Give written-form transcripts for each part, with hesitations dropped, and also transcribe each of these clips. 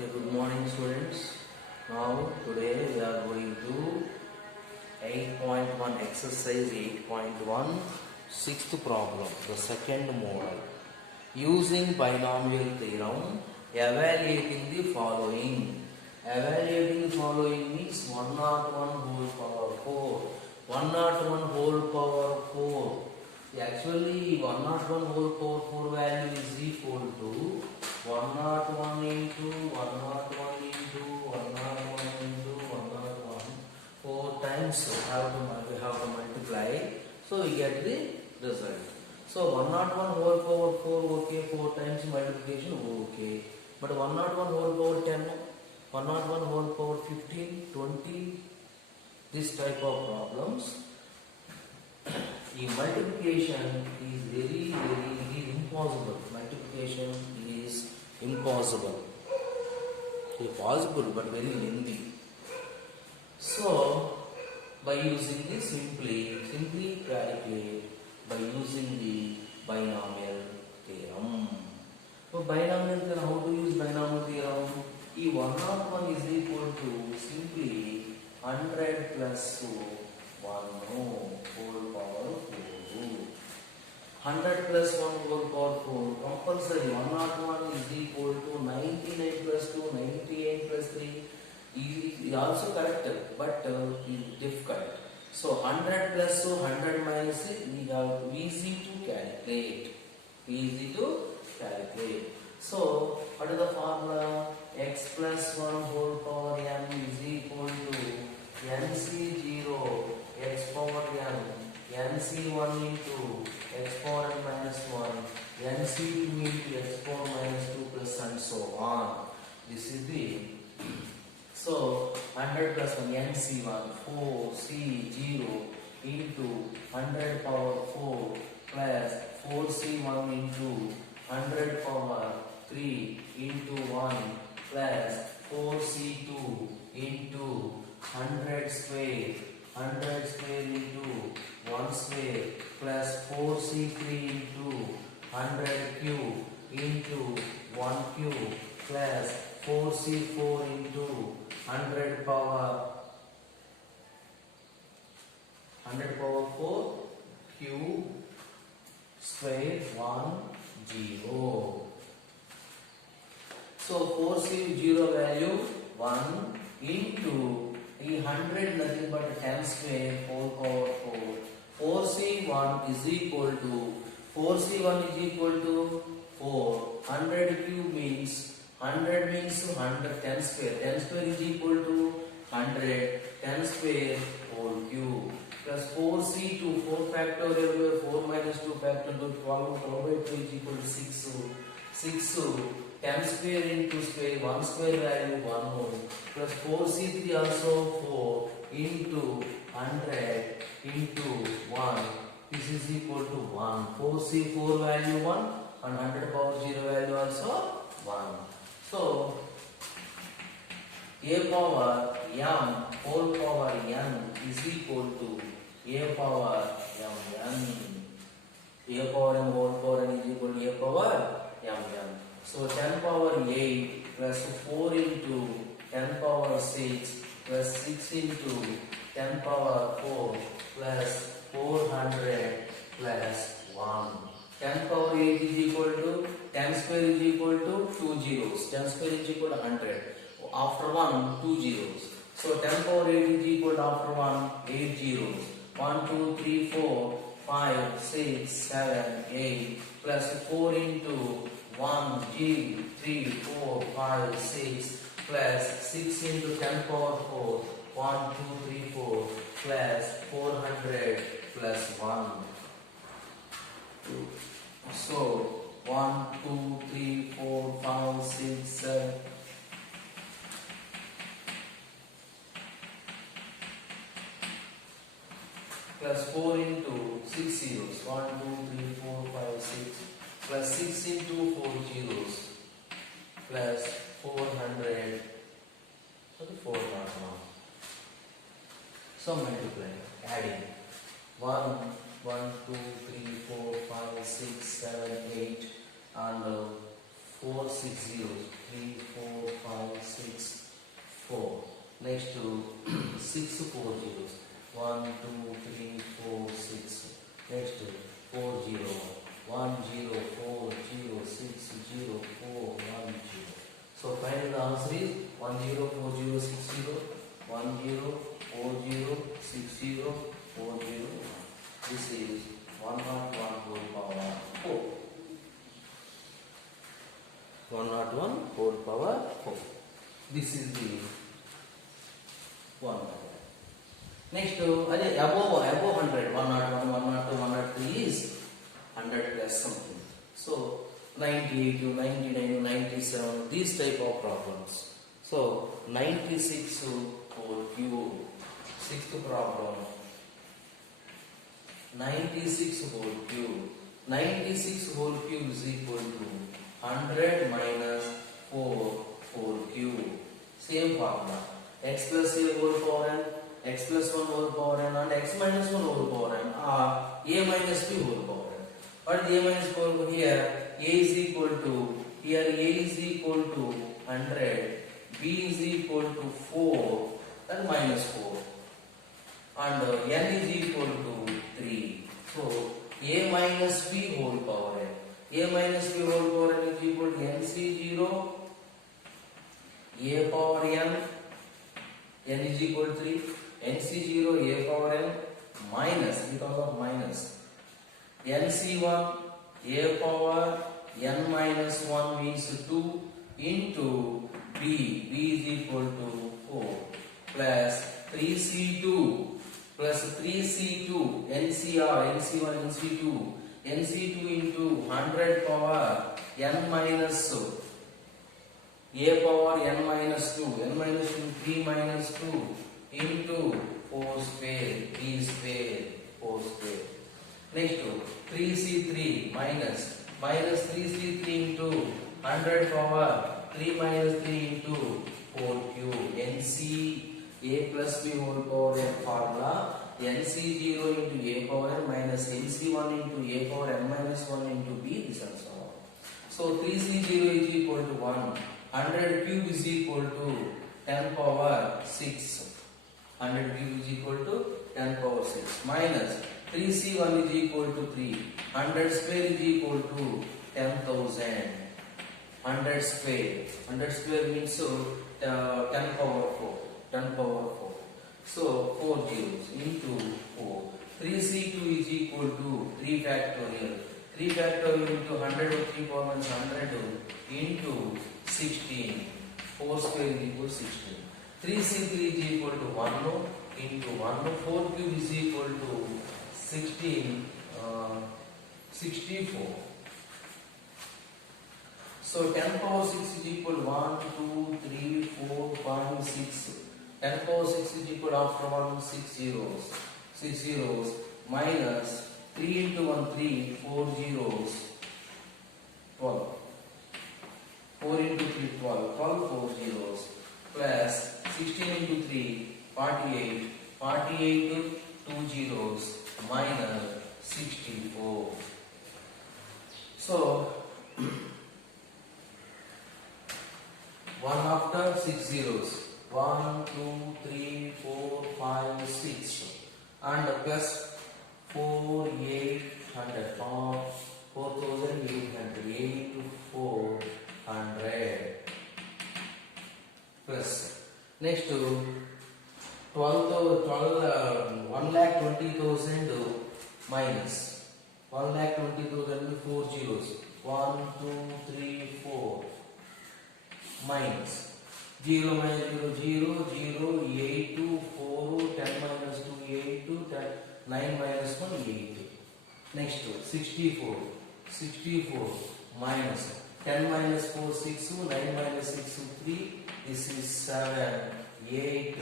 Okay, good morning students. Now today we are going to 8.1 exercise 8.1 sixth problem, the second model. Using binomial theorem, evaluating the following. Evaluating the following means 101 whole power 4. 101 whole power 4. Actually 101 whole power 4 value is equal to 101 into 101 into 101 into 101 4 times we have to multiply, so we get the result. So 101 whole power 4 okay, 4 times multiplication okay, but 101 whole power 10, 101 whole power 15, 20, this type of problems, the multiplication is very impossible. Multiplication is impossible. It's possible but very lengthy. So by using this, simply calculate by using the binomial theorem. So binomial theorem, how to use binomial theorem? E 101 is equal to simply 100 plus 1 whole power 4. 100 plus 1 whole power 4. Compulsory 101 is equal to 99 plus 2, 98 plus 3. Is also correct, but is difficult. So 100 plus 2, 100 minus 6, we have easy to calculate. Easy to calculate. So what is the formula? X plus 1 whole power n is equal to NC0 x power n, NC1 into x power n minus 1, NC2 into x power minus 2 plus and so on. This is the, so 100 plus 1 NC1 4C0 into 100 power 4 plus 4C1 into 100 power 3 into 1 plus 4C2 into 100 square into 1 square plus 4C3 into 100 cube into 1 cube plus 4C4 into 100 power 4 cube square 1 0. So 4C0 value 1 into 100 nothing but 10 square whole power 4. 4C1 is equal to 4C1 is equal to 4. 100 cube means 100 means 100, 10 square. 10 square is equal to 100. 10 square whole cube plus 4C2 4 factorial 4 minus 2 factorial 12 by 2 is equal to 6. 6 10 square into square 1 square value 1 more plus 4C3 also 4 into 100 into 1. This is equal to 1. 4C4 value 1 and 100 power 0 value also 1. So a power m whole power n is equal to a power mn. A power m whole power n is equal to a power mn. So 10 power 8 plus 4 into 10 power 6 plus 6 into 10 power 4 plus 400 plus 1. 10 power 8 is equal to 10 square is equal to 2 zeros. 10 square is equal to 100. After 1, 2 zeros. So 10 power 8 is equal to after 1, 8 zeros. 1, 2, 3, 4, 5, 6, 7, 8 plus 4 into 1, 3, 4, 5, 6 plus 6 into 10 power 4, 1, 2, 3, 4 plus 400 plus 1. So 1, 2, 3, 4, 5, 6, 7. Plus 4 into 6 zeros. 1, 2, 3, 4, 5, 6. Plus 6 into 4 zeros. Plus 400. Okay, 4 not now. So multiply, adding 1, 1, 2, 3, 4, 5, 6, 7, 8 and 4, 6 zeros. 3, 4, 5, Next to 6 4 zeros. 1, 2, 3, 4, 6. Next to 4 0. 1 0 4 0 6 0 4 1 0. So finally the answer is 1 0 4 0 6 0 1 0 4 0 6 0 4 0 1. This is 101 whole power 4. 101 whole power 4. This is the one. Next, above 100, 101, 102, 103 is 100 plus something. So 98 to 99 to 97, these type of problems. So 96 whole cube. Sixth problem. 96 whole cube. 96 whole cube is equal to 100 minus 4 whole cube. Same formula. X plus a whole power n, x plus 1 whole power n, and x minus 1 whole power n are a minus b whole power n. What is a minus power here? A is equal to, here a is equal to 100, b is equal to 4 and minus 4, and n is equal to 3. So a minus b whole power n. A minus b whole power n is equal to nc0 a power n, n is equal to 3, nc0 a power n minus, because of minus, nc1 a power n minus 1 means 2 into b is equal to 4 plus 3c2 plus 3c2 ncr nc1 nc2 into 100 power n minus a power n minus 2, n minus 2, 3 minus 2 into 4 square, b square, 4 square. Next to 3c3 minus 3c3 into 100 power 3 minus 3 into 4 cube. nc a plus b whole power n formula. nc0 into a power n minus nc1 into a power n minus 1 into b, this and so on. So 3c0 is equal to 1. 100 cube is equal to 10 power 6. 100 cube is equal to 10 power 6 minus 3c1 is equal to 3. 100 square is equal to 10,000. 100 square. 100 square means 10 power 4. 10 power 4. So 4 zeros into 4. 3c2 is equal to 3 factorial. 3 factorial into 100 of 3 power means 100 into 16. 4 square is equal to 16. 3c3 is equal to 1 into 1. 4 cube is equal to 16, 64. So 10 power 6 is equal to 1, 2, 3, 4, 5, 6. 10 power 6 is equal to after 1, 6 zeros. 6 zeros minus 3 into 1, 3, 4 zeros, 12. 4 into 3, 12, 4 zeros, plus 16 into 3, 48, 48 2 zeros, minus 64. So, 1 after 6 zeros, 1, 2, 3, 4, 5, 6, and plus 4, 800, 4,800, 8 to 400 plus next to 1,20,000 minus 1,20,000 4 zeros, 1, 2, 3, 4 minus 0 minus 0, 0, 0, 8 to 4, 10 minus 2, 8 to 10, 9 minus 1, 8. Next to 64, 64 minus 10 minus 4, 6, 9 minus 6, 3. This is 7, 8,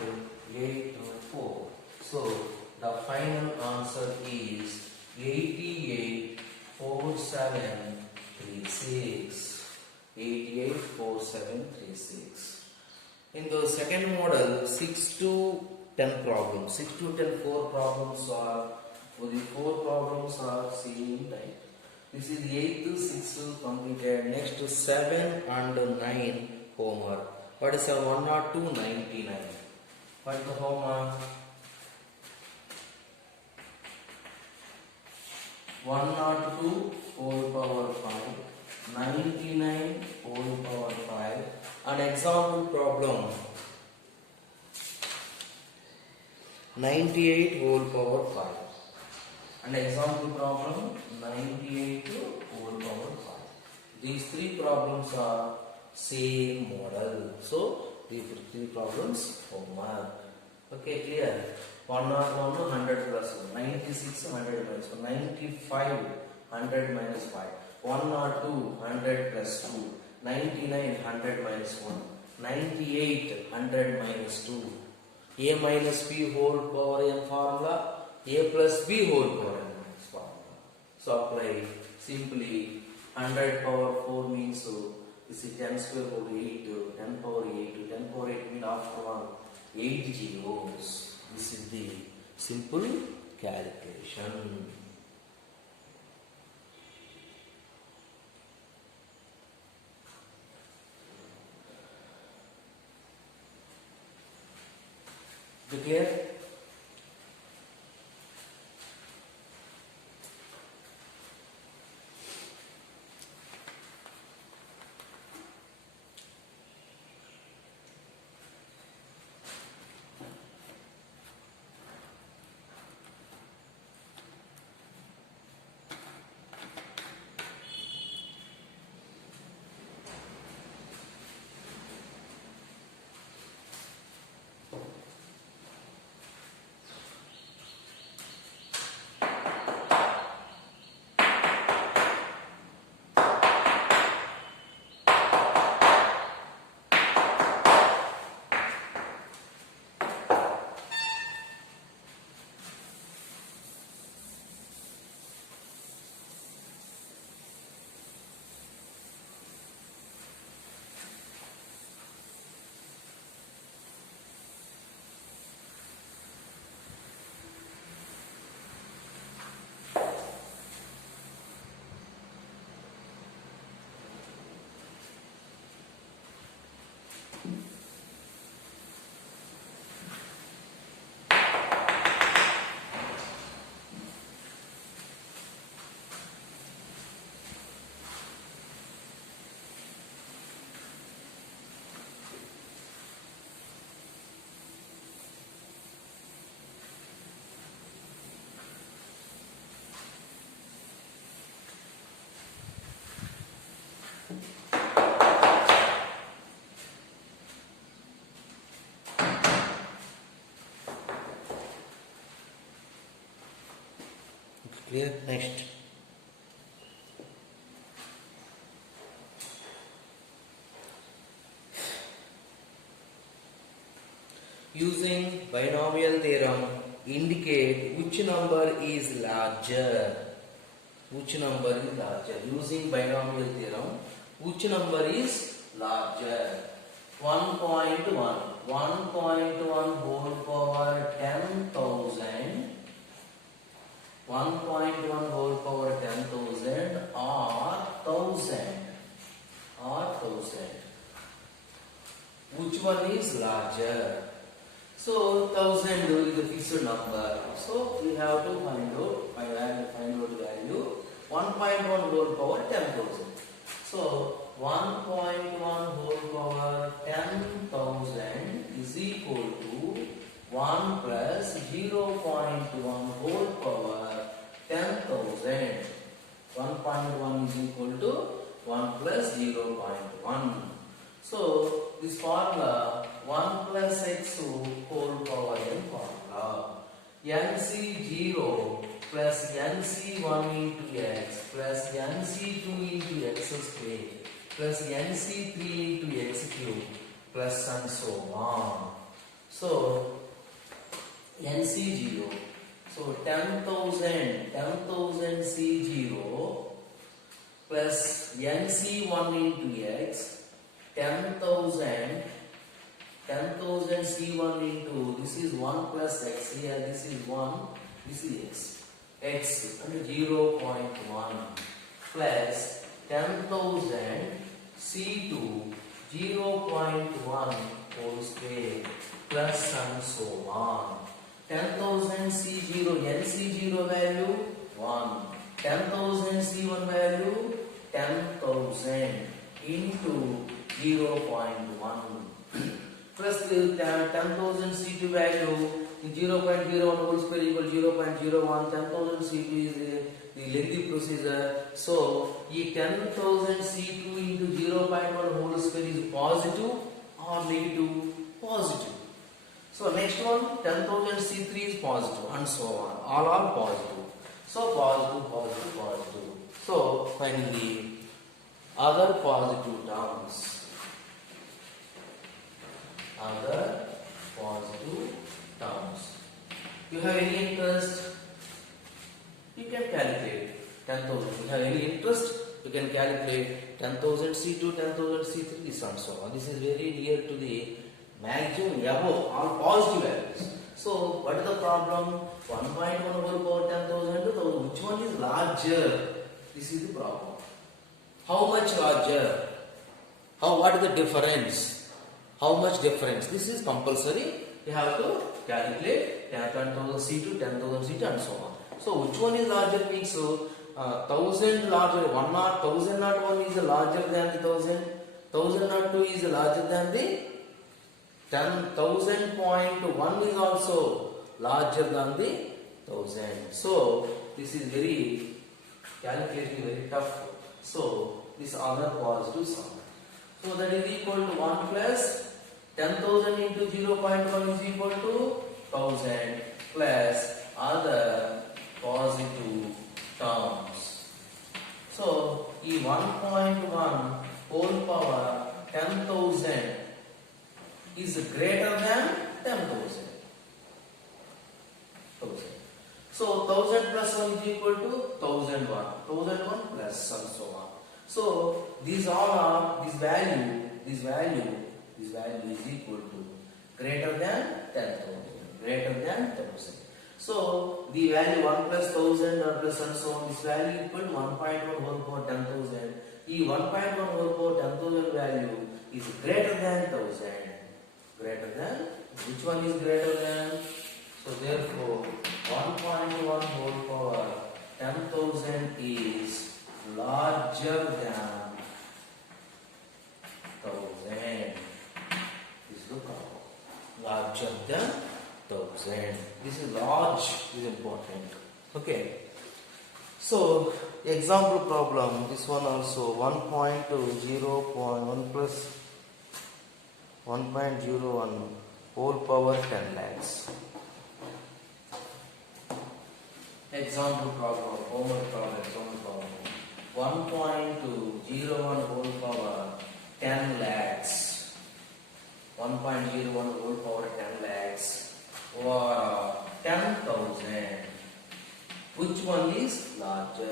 8, 4. So the final answer is 88, 4, 7, 3, 6. 88, 4, 7, 3, 6. In the second model, 6 to 10 problems. 6 to 10, 4 problems are, the 4 problems are same type. This is 8 to 6 completed. Next 7 and 9 homework. What is 102? 99. What the homework? 102 whole power 5, 99 whole power 5. An example problem. 98 whole power 5. An example problem 98 whole power 5. These three problems are same model. So these three problems homework. Okay, clear? 101 100 plus 1, 96 100 minus 1, 95 100 minus 5, 102 100 plus 2, 99 100 minus 1, 98 100 minus 2. A minus B whole power n formula, A plus B whole power n minus formula. So apply simply 100 power 4 means this is 10 square over 8, 10 power 8, 10 power 8 means after 1, 8 zeros. This is the simple calculation. Okay? Clear? Next. Using binomial theorem, indicate which number is larger. Which number is larger? Using binomial theorem, which number is larger? 1.1. 1.1 whole power 10,000. 1.1 whole power 10,000 or 1,000. Which one is larger? So 1,000 is a fixed number. So we have to find out value 1.1 whole power 10,000. So 1.1 whole power 10,000 is equal to 1 plus 0.1 whole power 10,000. 1.1 is equal to 1 plus 0.1. So this formula 1 plus x whole power n formula. NC0 plus NC1 into x plus NC2 into x square plus NC3 into x cube plus and so on. So NC0. So 10,000 C0 plus NC1 into x 10,000 C1 into this is 1 plus x here, this is 1, this is x and 0.1 plus 10,000 C2 0.1 whole square plus and so on. 10,000 C0, NC0 value 1. 10,000 C1 value 10,000 into 0.1 plus the 10,000 C2 value 0.01 whole square equal 0.01. 10,000 C2 is the lengthy procedure. So, this 10,000 C2 into 0.1 whole square is positive or negative? Positive. So, next one 10,000 C3 is positive and so on. All are positive. So, positive, positive, positive. So, finally, other positive terms. Other positive terms. You have any interest? You can calculate 10,000. You have any interest? You can calculate 10,000 C2, 10,000 C3, this and so on. This is very near to the maximum above all positive values. So, what is the problem? 1.1 over power 10,000 to 1,000. Which one is larger? This is the problem. How much larger? What is the difference? How much difference? This is compulsory. You have to calculate 10,000 C2, 10,000 C2 and so on. So which one is larger means 1,000 larger, 1,001 is larger than the 1,000, 1,002 is larger than the 10,000.1 is also larger than the 1,000. So this is very calculating very tough. So this other positive sum. So that is equal to 1 plus 10,000 into 0.1 is equal to 1,000 plus other positive terms. So, E 1.1 whole power 10,000 is greater than 10,000. So, 1,000 plus 1 is equal to 1,001. 1,001 plus and so on. So, these all are, this value is equal to greater than 10,000. Greater than 10,000. So, the value 1 plus 1,000 or plus and so on, this value equal to 1.1 whole power 10,000. The 1.1 whole power 10,000 value is greater than 1,000. Greater than, which one is greater than? So, therefore, 1.1 whole power 10,000 is larger than 1,000. This is the problem. Larger than 1,000. This is large, is important. Okay. So, example problem, this one also 1.0.1 plus 1.01 whole power 10 lakhs. Example problem, homework problem, example problem. 1.201 whole power 10 lakhs. 1.01 whole power 10 lakhs or 10,000. Which one is larger?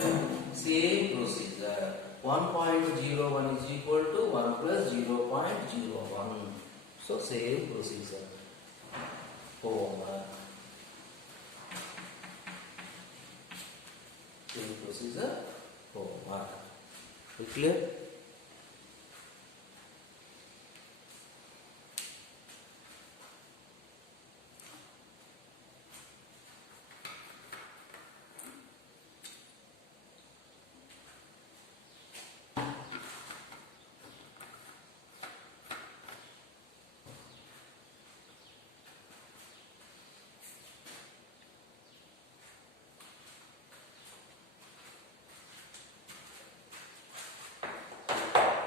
Same procedure. 1.01 is equal to 1 plus 0.01. So same procedure. Homework. Same procedure. Homework. Is it clear?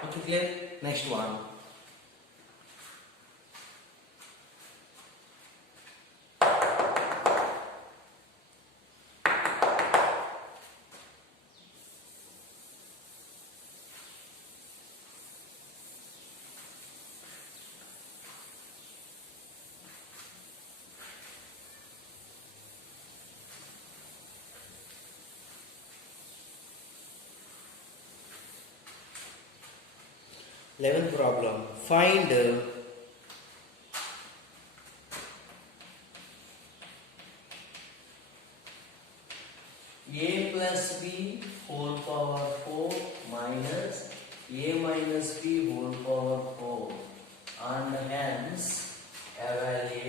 Okay, clear? Next one. Eleventh problem. Find a plus b whole power 4 minus a minus b whole power 4 and hence evaluate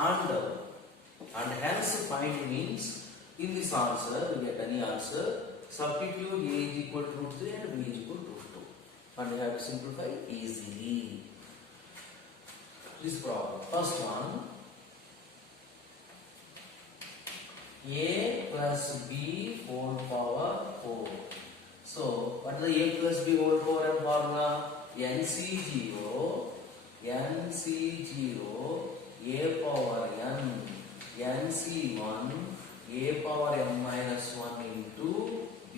and hence find means in this answer you get any answer, substitute a is equal to root 3 and b is equal to root 2 and you have to simplify easily this problem. First one, a plus b whole power 4. So what is the a plus b whole power n formula? NC0 a power n NC1 a power n minus 1 into b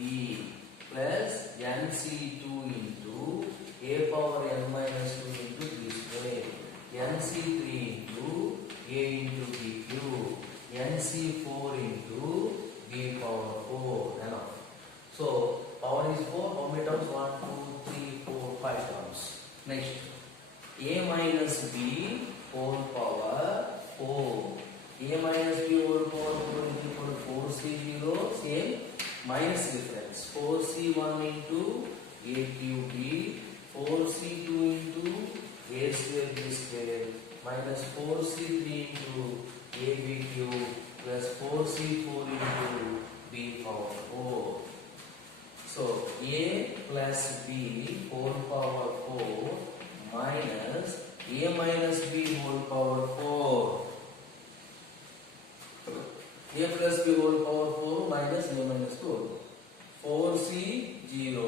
plus NC2 into a power n minus 2 into b square, NC3 into a into b cube, NC4 into b power 4. Enough. So power is 4. How many terms? 1, 2, 3, 4, 5 terms. Next, a minus b whole power 4. A minus b whole power 4 is equal to 4c0, same minus difference. 4c1 into a cube b, 4c2 into a square b square, minus 4c3 into a b cube, plus 4c4 into b power 4. So a plus b whole power 4 minus a minus b whole power 4. A plus b whole power 4 minus a minus 2. 4c0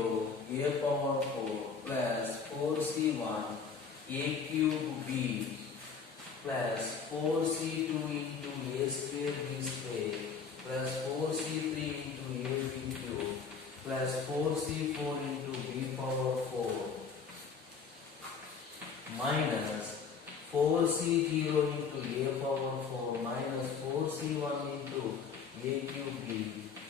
a power 4 plus 4c1 a cube b plus 4c2 into a square b square plus 4c3 into a b cube plus 4c4 into b power 4 minus 4c0 into a power 4 minus 4c1 into a cube b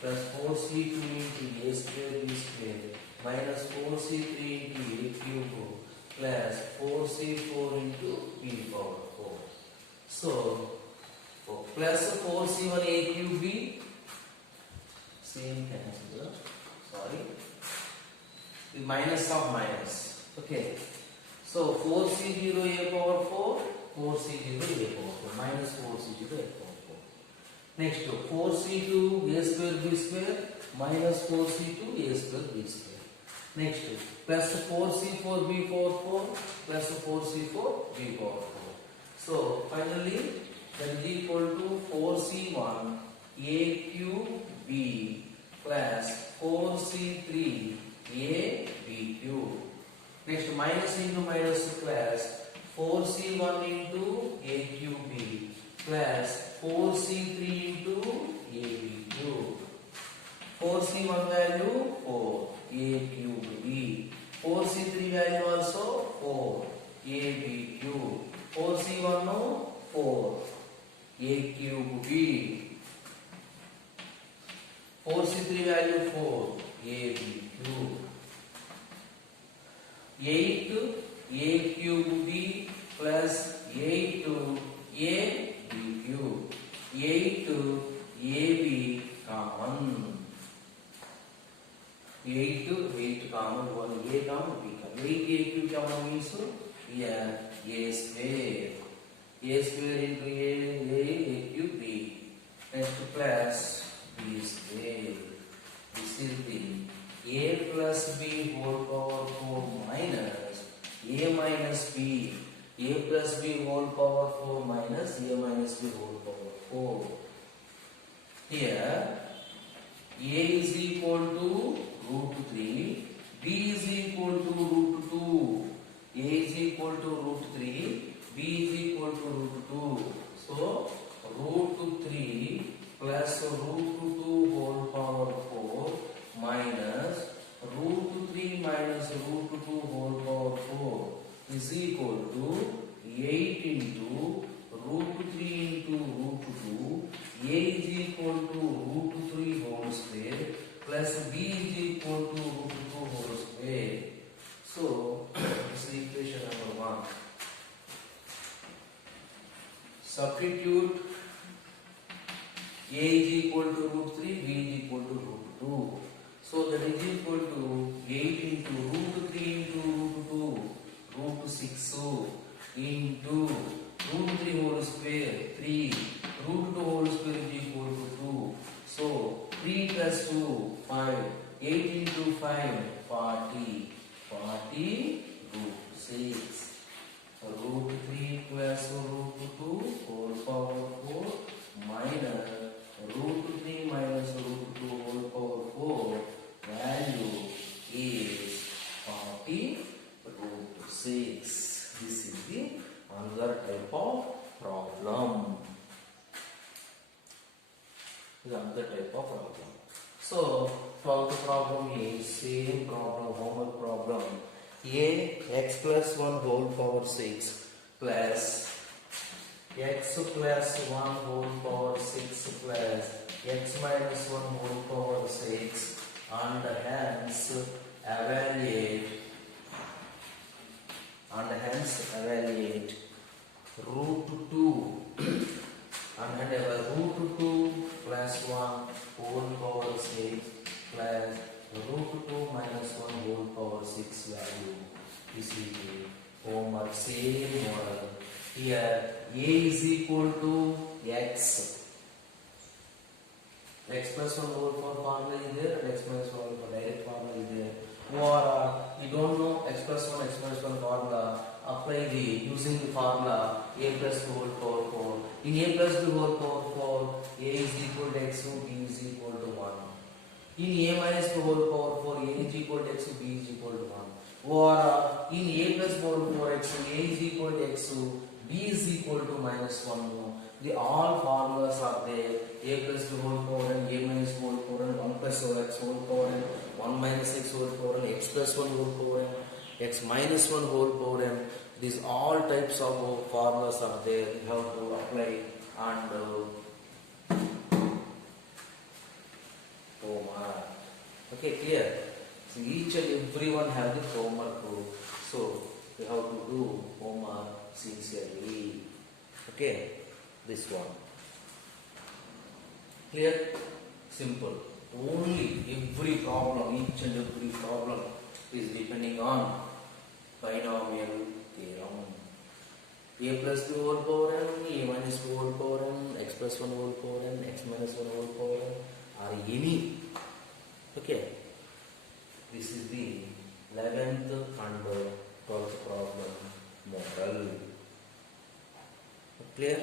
plus 4c2 into a square b square minus 4c3 into a cube plus 4c4 into b power 4. So plus 4c1 a cube b, same cancel. Sorry, the minus of minus. Okay. So 4c0 a power 4, 4c0 a power 4, minus 4c0 a power 4. Next, 4c2 a square b square, minus 4c2 a square b square. Next, plus 4c4 b power 4, plus 4c4 b power 4. So finally, that is equal to 4c1 a cube b plus 4c3 a b cube. Next, minus into minus plus 4c1 into a cube b plus 4c3 into a b cube. 4c1 value 4 a cube b. 4c3 value also 4 a b cube. 4c1 no 4 a cube b. 4c3 value 4 a b cube. 8 a cube b plus 8 a b cube. 8 a b common. 8 common, 1 a common, b common. 8 a cube common means here a square. A square into a cube b. Next plus b square. This is the a plus b whole power 4 minus a minus b. A plus b whole power 4 minus a minus b whole power 4. Here a is equal to root 3, b is equal to root 2. A is equal to root 3, b is equal to root 2. So root 3 plus root 2 whole power 4 minus root 3 minus root 2 whole power 4 is equal to 8 into root 3 into root 2. A is equal to root 3 whole square plus b is equal to root 2 whole square. So this is equation number 1. Substitute a is equal to root 3, b is equal to root 2. So that is equal to 8 into root 3 into root 2, root 6 into Root 3 whole square 3. Root 2 whole square is equal to 2. So 3 plus 2 5. 8 into 5 40. 40 root 6. Root 3 plus root 2 whole power 4 minus root 3 minus root 2 whole power 4 value is 40 root 6. This is the another type of problem. This is another type of problem. So 12th problem is same problem, homework problem. A x plus 1 whole power 6 plus x plus 1 whole power 6 plus x minus 1 whole power 6 and hence evaluate root 2 and root 2 plus 1 whole power 6 plus root 2 minus 1 whole power 6 value. This is the homework, same model. Here a is equal to x. X plus 1 whole power formula is there and x minus 1 whole power direct formula is there. Or you don't know x plus 1, x minus 1 formula, apply the using the formula a plus 2 whole power 4. In a plus 2 whole power 4, a is equal to x, so b is equal to 1. In a minus 2 whole power 4, a is equal to x, so b is equal to 1. Or in a plus 4x, a is equal to x, so b is equal to minus 1. The all formulas are there. A plus 2 whole power and a minus whole power and 1 plus x whole power and 1 minus x whole power and x plus 1 whole power and x minus 1 whole power and these all types of formulas are there. You have to apply and homework. Okay, clear? So each and everyone have the homework. So you have to do homework sincerely. Okay, this one. Clear? Simple. Only every problem, each and every problem is depending on binomial theorem. A plus 2 whole power n, a minus 2 whole power n, x plus 1 whole power n, x minus 1 whole power n, or any. Okay. This is the 11th and 12th problem model. Clear?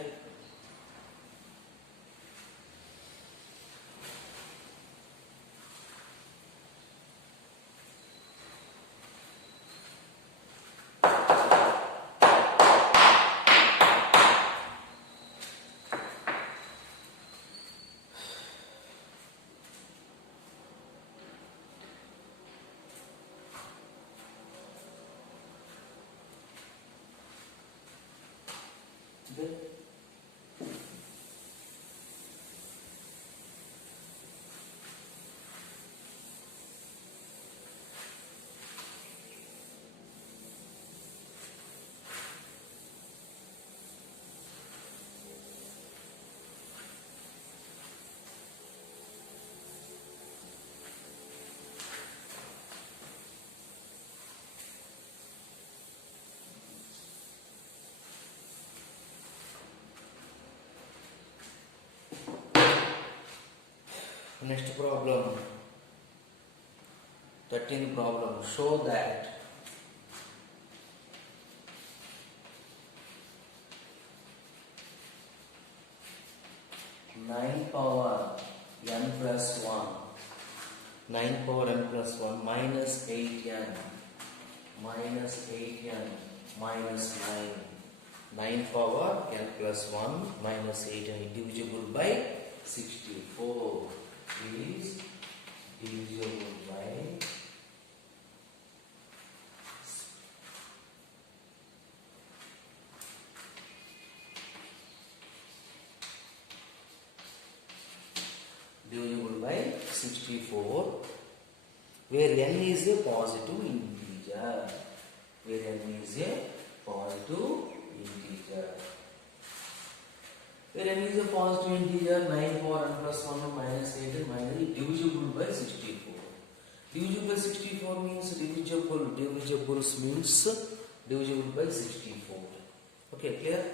Good. Next problem, 13th problem. Show that nine power n plus 1 minus 8n minus 9 power n plus 1 minus 8n divisible by 64 is divisible by 64, where n is a positive integer. Where n is a positive integer. Where n is a positive integer, 9 power n plus 1 minus 8 minus divisible by 64. Divisible by 64 means divisible. Divisibles means divisible by 64. Okay, clear?